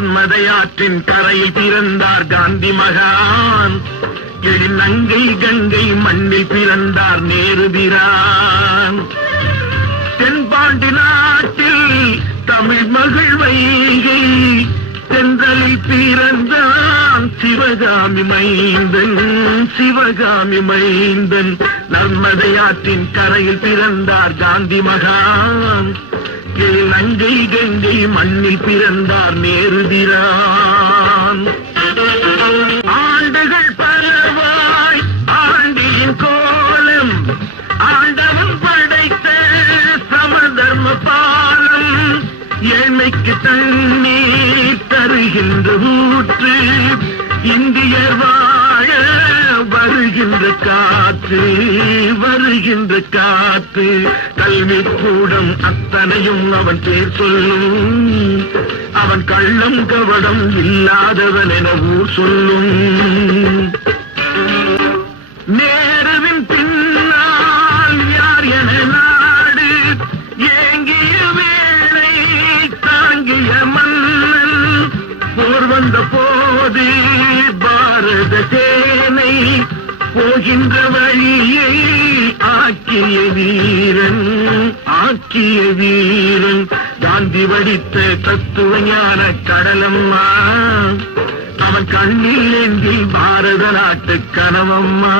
நர்மதையாற்றின் கரையில் பிறந்தார் காந்தி மகான். எழிநங்கை கங்கை மண்ணில் பிறந்தார் நேருதிரான் தென்பாண்டி நாட்டில் தமிழ் மகள் வைகை. தென்றலில் பிறந்தான் சிவகாமி மைந்தன். சிவகாமி மைந்தன் நர்மதையாற்றின் கரையில் பிறந்தார் காந்தி மகான். நங்கை கங்கை மண்ணில் பிறந்தார் நேரு ஏழ்மைக்கு தண்ணீர் தருகின்ற ஊற்று இந்தியர் வாழ வருகின்ற காற்று வருகின்ற காற்று. கல்வி கூடம் அத்தனையும் அவன் பேர் சொல்லும். அவன் கள்ளம் கவடம் இல்லாதவன் என ஊர் சொல்லும். நேருவின் வந்த போது பாரத சேனை போகின்ற வழியை ஆக்கிய வீரன் ஆக்கிய வீரன். காந்தி வடித்த தத்துவ ஞான கடலம்மா. அவன் கண்ணில் ஏந்தி பாரத நாட்டு கனவம்மா.